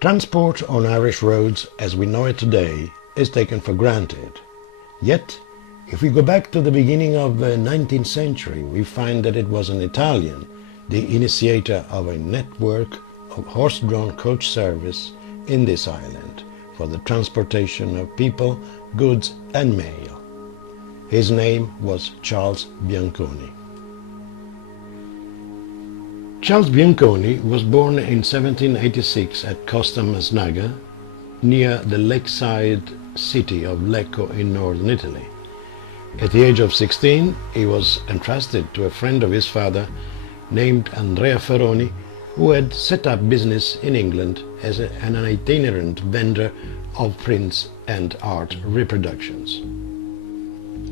Transport on Irish roads as we know it today is taken for granted. Yet, if we go back to the beginning of the 19th century, we find that it was an Italian, the initiator of a network of horse-drawn coach service in this island for the transportation of people, goods and mail. His name was Charles Bianconi. Charles Bianconi was born in 1786 at Costa Masnaga, near the lakeside city of Lecco in northern Italy. At the age of 16, he was entrusted to a friend of his father named Andrea Ferroni, who had set up business in England as an itinerant vendor of prints and art reproductions.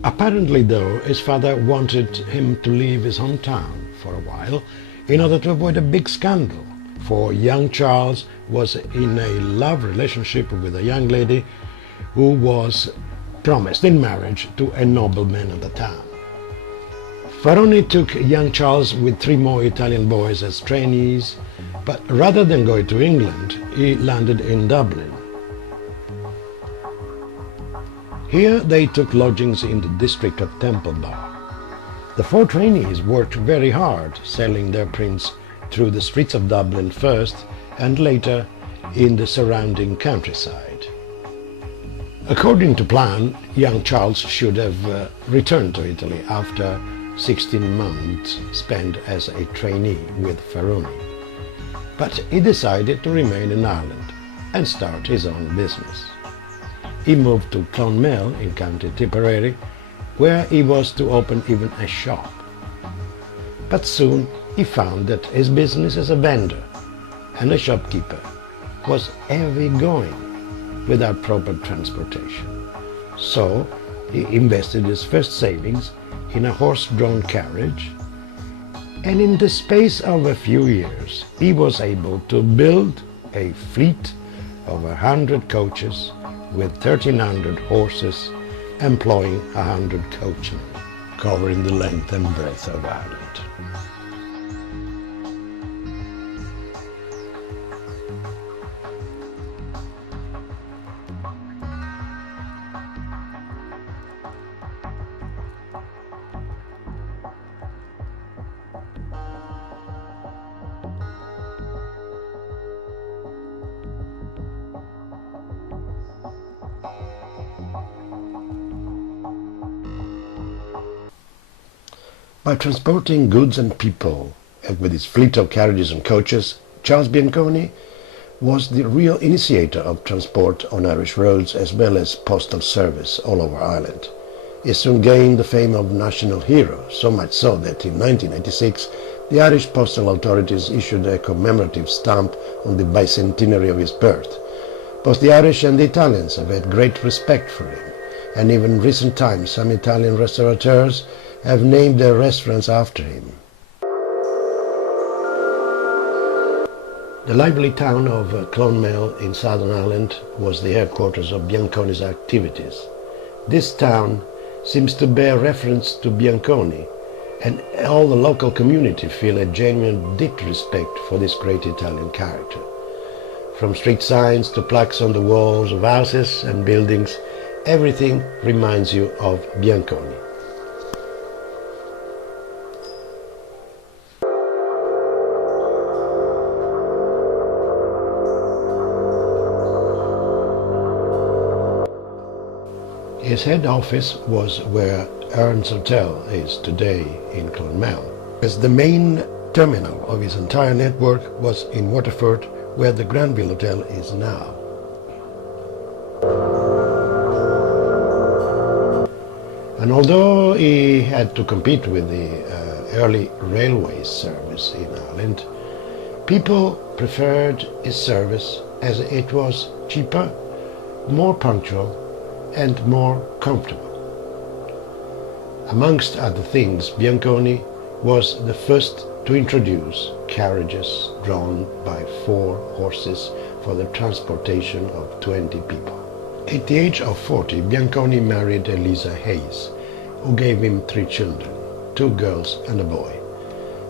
Apparently, though, his father wanted him to leave his hometown for a while in order to avoid a big scandal, for young Charles was in a love relationship with a young lady who was promised in marriage to a nobleman of the town. Ferroni took young Charles with 3 more Italian boys as trainees, but rather than going to England, he landed in Dublin. Here they took lodgings in the district of Templebar. The 4 trainees worked very hard, selling their prints through the streets of Dublin first and later in the surrounding countryside. According to plan, young Charles should have returned to Italy after 16 months spent as a trainee with Ferroni. But he decided to remain in Ireland and start his own business. He moved to Clonmel in County Tipperary, where he was to open even a shop. But soon he found that his business as a vendor and a shopkeeper was heavy going without proper transportation. So he invested his first savings in a horse-drawn carriage, and in the space of a few years he was able to build a fleet of 100 coaches with 1,300 horses, employing 100 coachmen, covering the length and breadth of Ireland. By transporting goods and people, and with his fleet of carriages and coaches, Charles Bianconi was the real initiator of transport on Irish roads as well as postal service all over Ireland. He soon gained the fame of national hero, so much so that in 1986 the Irish postal authorities issued a commemorative stamp on the bicentenary of his birth. Both the Irish and the Italians have had great respect for him, and even in recent times some Italian restaurateurs have named their restaurants after him. The lively town of Clonmel in Southern Ireland was the headquarters of Bianconi's activities. This town seems to bear reference to Bianconi, and all the local community feel a genuine deep respect for this great Italian character. From street signs to plaques on the walls of houses and buildings, everything reminds you of Bianconi. His head office was where Ern's Hotel is today in Clonmel, as the main terminal of his entire network was in Waterford, where the Granville Hotel is now. And although he had to compete with the early railway service in Ireland, people preferred his service as it was cheaper, more punctual, and more comfortable. Amongst other things, Bianconi was the first to introduce carriages drawn by 4 horses for the transportation of 20 people. At the age of 40, Bianconi married Eliza Hayes, who gave him 3 children, 2 girls and a boy.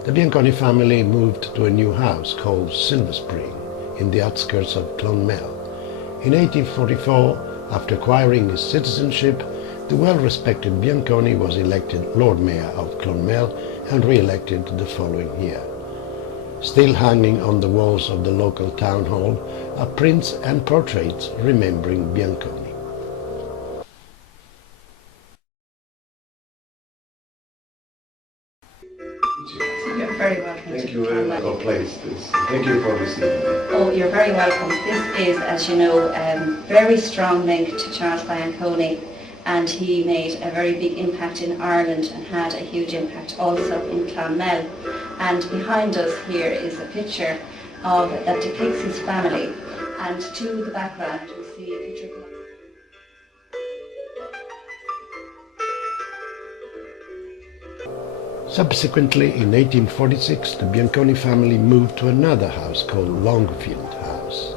The Bianconi family moved to a new house called Silver Spring in the outskirts of Clonmel. In 1844, after acquiring his citizenship, the well-respected Bianconi was elected Lord Mayor of Clonmel and re-elected the following year. Still hanging on the walls of the local town hall are prints and portraits remembering Bianconi. You're very welcome. Thank you very much for this. Thank you for this evening. Oh, you're very welcome. This is, as you know, very strong link to Charles Bianconi, and he made a very big impact in Ireland and had a huge impact also in Clonmel. And behind us here is a picture that depicts his family, and to the background we see a picture of Subsequently, in 1846, the Bianconi family moved to another house called Longfield House.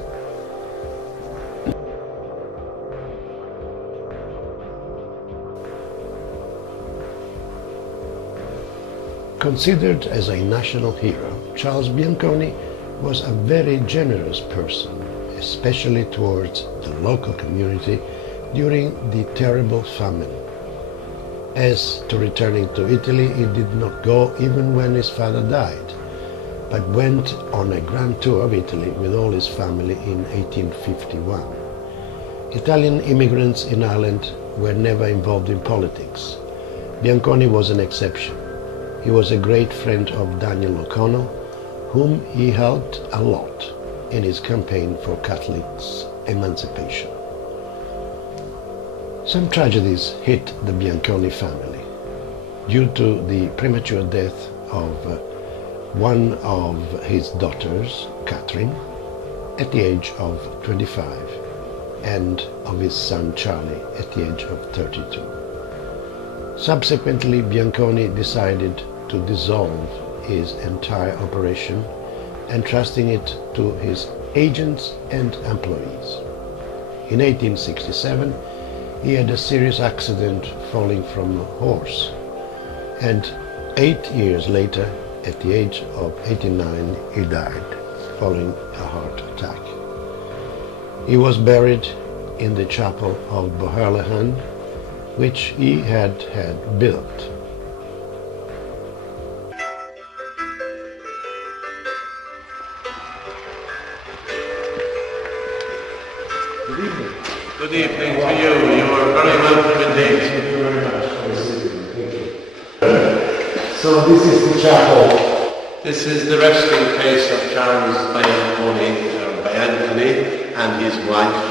Considered as a national hero, Charles Bianconi was a very generous person, especially towards the local community during the terrible famine. As to returning to Italy, he did not go even when his father died, but went on a grand tour of Italy with all his family in 1851. Italian immigrants in Ireland were never involved in politics. Bianconi was an exception. He was a great friend of Daniel O'Connell, whom he helped a lot in his campaign for Catholics' emancipation. Some tragedies hit the Bianconi family due to the premature death of one of his daughters, Catherine, at the age of 25, and of his son Charlie at the age of 32. Subsequently, Bianconi decided to dissolve his entire operation, entrusting it to his agents and employees. In 1867, he had a serious accident falling from a horse, and 8 years later, at the age of 89, he died following a heart attack. He was buried in the chapel of Boherlahan, which he had built. Good evening. Good evening to you. You are very welcome indeed. Thank you very much for this evening. Thank you. So this is the chapel. This is the resting place of Charles Bianconi and his wife.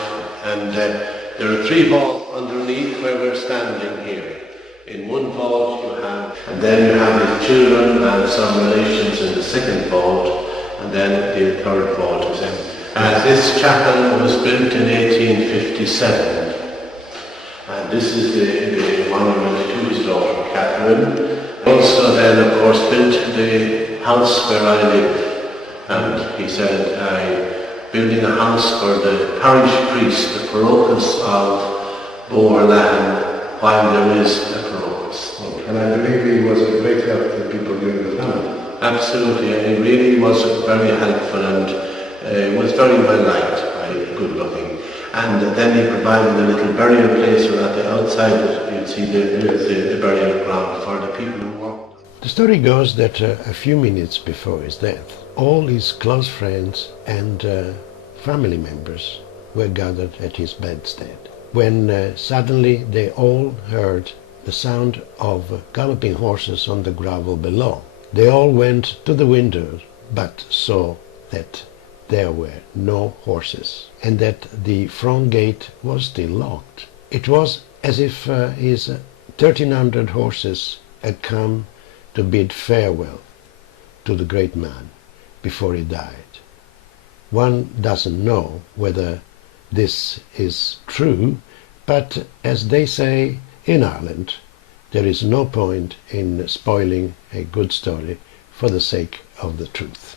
And there are 3 vaults underneath where we're standing here. In one vault you have, and then you have his children and some relations in the second vault, and then the third vault is in. This chapel was built in 1857, and this is the monument to his daughter Catherine. Also then, of course, built the house where I live, and he said, I'm building a house for the parish priest, the parochus of Boherlahan, while there is a parochus. And I believe he was a great help to people during the famine. Absolutely, and he really was very helpful and was very well liked by good looking. And then he provided a little burial place where at the outside you'd see the burial ground for the people who walked. The story goes that a few minutes before his death, all his close friends and family members were gathered at his bedstead, when suddenly they all heard the sound of galloping horses on the gravel below. They all went to the windows, but saw that there were no horses, and that the front gate was still locked. It was as if his 1,300 horses had come to bid farewell to the great man before he died. One doesn't know whether this is true, but as they say in Ireland, there is no point in spoiling a good story for the sake of the truth.